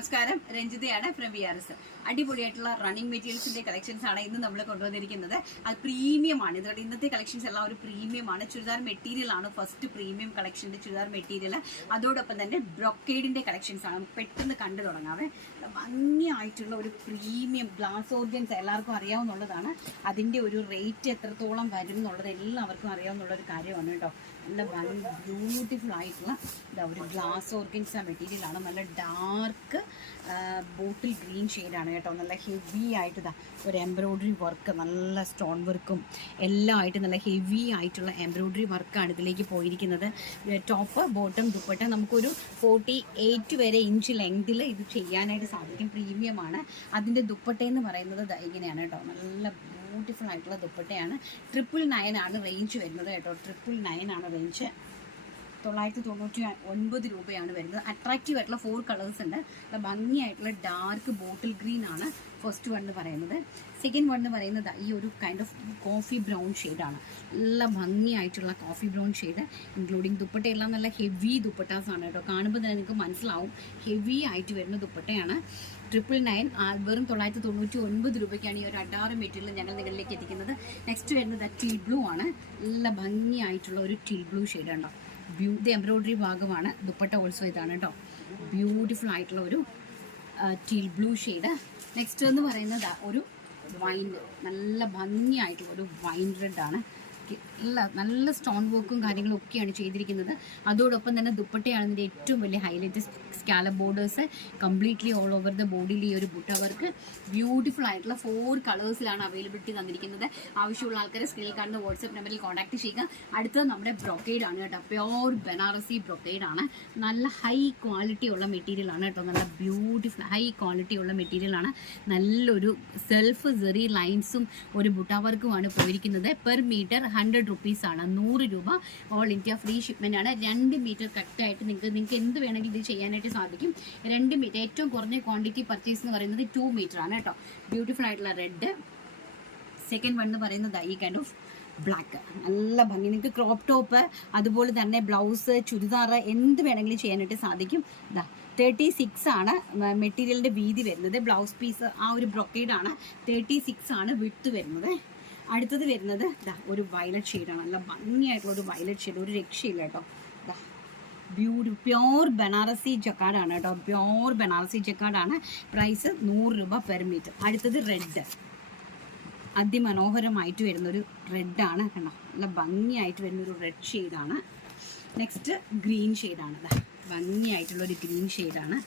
നമസ്കാരം, രഞ്ജിതയാണ് from VRS. അടിപൊളിയായിട്ടുള്ള running മെറ്റീരിയൽസിന്റെ collections ആണ് ഇന്ന് നമ്മൾ കൊണ്ടുവന്നിരിക്കുന്നത്. അത് പ്രീമിയം ആണ്. ഇതോടെ ഇന്നത്തെ കളക്ഷൻസ് എല്ലാം ഒരു പ്രീമിയം ആണ്. ചുരിദാർ മെറ്റീരിയൽ ആണ് ഫസ്റ്റ് പ്രീമിയം കളക്ഷന്റെ ചുരിദാർ മെറ്റീരിയൽ. അതോടൊപ്പം തന്നെ ബ്രൊക്കേഡിന്റെ കളക്ഷൻസ് ആണ്. പെട്ടെന്ന് കണ്ടു തുടങ്ങാവേ. ഭംഗിയായിട്ടുള്ള ഒരു പ്രീമിയം ഗ്ലാസ് ഓർഗൻസ് എല്ലാവർക്കും അറിയാവുന്നതാണ്. അതിന്റെ ഒരു റേറ്റ് എത്രത്തോളം വരും എന്നുള്ളത് എല്ലാവർക്കും അറിയാവുന്ന ഒരു കാര്യമാണ് കേട്ടോ. നല്ല ബ്യൂട്ടിഫുൾ ആയിട്ടുള്ള ഒരു ഗ്ലാസ് ഓർഗൻസ മെറ്റീരിയൽ ആണ്. നല്ല ഡാർക്ക് ബോട്ടിൽ ഗ്രീൻ ഷെയ്ഡാണ് കേട്ടോ. നല്ല ഹെവി ആയിട്ട് ഒരു എംബ്രോയ്ഡറി വർക്ക്, നല്ല സ്റ്റോൺ വർക്കും എല്ലാം ആയിട്ട് നല്ല ഹെവി ആയിട്ടുള്ള എംബ്രോയ്ഡറി വർക്കാണ് ഇതിലേക്ക് പോയിരിക്കുന്നത്. ടോപ്പ് ബോട്ടം ദുപ്പട്ട നമുക്കൊരു 48 വരെ ഇഞ്ച് ലെങ്തിൽ ഇത് ചെയ്യാനായിട്ട് സാധിക്കും. പ്രീമിയമാണ്. അതിൻ്റെ ദുപ്പട്ടയെന്ന് പറയുന്നത് ഇങ്ങനെയാണ് കേട്ടോ. നല്ല ബ്യൂട്ടിഫുൾ ആയിട്ടുള്ള ദുപ്പട്ടയാണ്. 999 ആണ് റേഞ്ച് വരുന്നത് കേട്ടോ. 999 ആണ് റേഞ്ച്. 999 രൂപയാണ് വരുന്നത്. അട്രാക്റ്റീവ് ആയിട്ടുള്ള 4 കളേഴ്സ് ഉണ്ട്. ഭംഗിയായിട്ടുള്ള ഡാർക്ക് ബോട്ടിൽ ഗ്രീൻ ആണ് ഫസ്റ്റ് വൺ എന്ന് പറയുന്നത്. സെക്കൻഡ് വൺ എന്ന് പറയുന്നത് ഈ ഒരു കൈൻഡ് ഓഫ് കോഫി ബ്രൗൺ ഷെയ്ഡാണ്. നല്ല ഭംഗിയായിട്ടുള്ള കോഫി ബ്രൗൺ ഷെയ്ഡ്, ഇൻക്ലൂഡിങ് ദുപ്പട്ടയെല്ലാം നല്ല ഹെവി ദുപ്പട്ടാസാണ് കേട്ടോ. കാണുമ്പോൾ തന്നെ നിങ്ങൾക്ക് മനസ്സിലാവും ഹെവി ആയിട്ട് വരുന്ന ദുപ്പട്ടയാണ്. 999 വെറും 999 രൂപയ്ക്കാണ് ഈ ഒരു അഡാറ് മെറ്റീരിയൽ ഞങ്ങൾ നിങ്ങളിലേക്ക് എത്തിക്കുന്നത്. നെക്സ്റ്റ് വരുന്നത് ടീൽ ബ്ലൂ ആണ്. നല്ല ഭംഗിയായിട്ടുള്ള ഒരു ടീൽ ബ്ലൂ ഷെയ്ഡ് ഉണ്ടോ. ഇത് എംബ്രോയ്ഡറി ഭാഗമാണ്. ദുപ്പട്ട ഓൾസോ ഇതാണ് കേട്ടോ. ബ്യൂട്ടിഫുൾ ആയിട്ടുള്ള ഒരു ടീൽ ബ്ലൂ ഷെയ്ഡ്. നെക്സ്റ്റ് എന്ന് പറയുന്നത് ഒരു വൈൻ, നല്ല ഭംഗിയായിട്ടുള്ള ഒരു വൈൻ റെഡ് ആണ്. നല്ല സ്റ്റോൺ വർക്കും കാര്യങ്ങളും ഒക്കെയാണ് ചെയ്തിരിക്കുന്നത്. അതോടൊപ്പം തന്നെ ദുപ്പട്ടയാണ് ഇതിൻ്റെ ഏറ്റവും വലിയ highlight. Scallop borders completely all over the ബോഡിയിൽ ഈ ഒരു ബുട്ട വർക്ക്. ബ്യൂട്ടിഫുൾ ആയിട്ടുള്ള 4 കളേഴ്സിലാണ് അവൈലബിലിറ്റി തന്നിരിക്കുന്നത്. ആവശ്യമുള്ള ആൾക്കാരെ സ്ക്രീനിൽ കാണുന്ന വാട്സ്ആപ്പ് നമ്പറിൽ കോൺടാക്ട് ചെയ്യുക. അടുത്തത് നമ്മുടെ ബ്രൊക്കേഡ് ആണ് കേട്ടോ. പ്യോർ ബനാറസി ബ്രൊക്കേഡ് ആണ്. നല്ല ഹൈ ക്വാളിറ്റി ഉള്ള മെറ്റീരിയൽ ആണ് കേട്ടോ. നല്ല ബ്യൂട്ടിഫുൾ ഹൈ ക്വാളിറ്റി ഉള്ള മെറ്റീരിയൽ ആണ്. നല്ലൊരു സെൽഫ് സെറി ലൈൻസും ഒരു ബുട്ട വർക്കുമാണ് പോയിരിക്കുന്നത്. പെർ മീറ്റർ 100 rupees ആണ്. 100 രൂപ. ഓൾ ഇന്ത്യ ഫ്രീ ഷിപ്മെന്റ് ആണ്. 2 മീറ്റർ കട്ടായിട്ട് നിങ്ങൾക്ക് എന്ത് വേണമെങ്കിലും ഇത് ചെയ്യാനായിട്ട് സാധിക്കും. 2 മീറ്റർ ഏറ്റവും കുറഞ്ഞ ക്വാണ്ടിറ്റി പർച്ചേസ് എന്ന് പറയുന്നത് 2 മീറ്റർ ആണ് കേട്ടോ. ബ്യൂട്ടിഫുൾ ആയിട്ടുള്ള റെഡ്. സെക്കൻഡ് വൺ എന്ന് പറയുന്നത് ഈ കൈൻഡ് ഓഫ് ബ്ലാക്ക്. നല്ല ഭംഗി. നിങ്ങൾക്ക് ക്രോപ്പ് ടോപ്പ്, അതുപോലെ തന്നെ ബ്ലൗസ്, ചുരിദാർ എന്ത് വേണമെങ്കിലും ചെയ്യാനായിട്ട് സാധിക്കും. 36 ആണ് മെറ്റീരിയലിന്റെ വീതി വരുന്നത്. ബ്ലൗസ് പീസ് ആ ഒരു ബ്രൊക്കേഡ് ആണ്. 36 ആണ് വിഡ്ത്ത് വരുന്നത്. അടുത്തത് വരുന്നത് ഒരു വയലറ്റ് ഷെയ്ഡാണ്. നല്ല ഭംഗിയായിട്ടുള്ള ഒരു വയലറ്റ് ഷെയ്ഡ്. ഒരു രക്ഷയില്ല കേട്ടോ. പ്യോർ ബനാറസി ജക്കാർഡാണ് കേട്ടോ. പ്യോർ ബനാറസി ജക്കാർഡാണ്. പ്രൈസ് 100 രൂപ പെർ മീറ്റർ. അടുത്തത് റെഡ്. അതിമനോഹരമായിട്ട് വരുന്നൊരു റെഡാണ് കണ്ടോ. നല്ല ഭംഗിയായിട്ട് വരുന്നൊരു റെഡ് ഷെയ്ഡാണ്. നെക്സ്റ്റ് ഗ്രീൻ ഷെയ്ഡാണ്. ഭംഗിയായിട്ടുള്ളൊരു ഗ്രീൻ ഷെയ്ഡാണ്.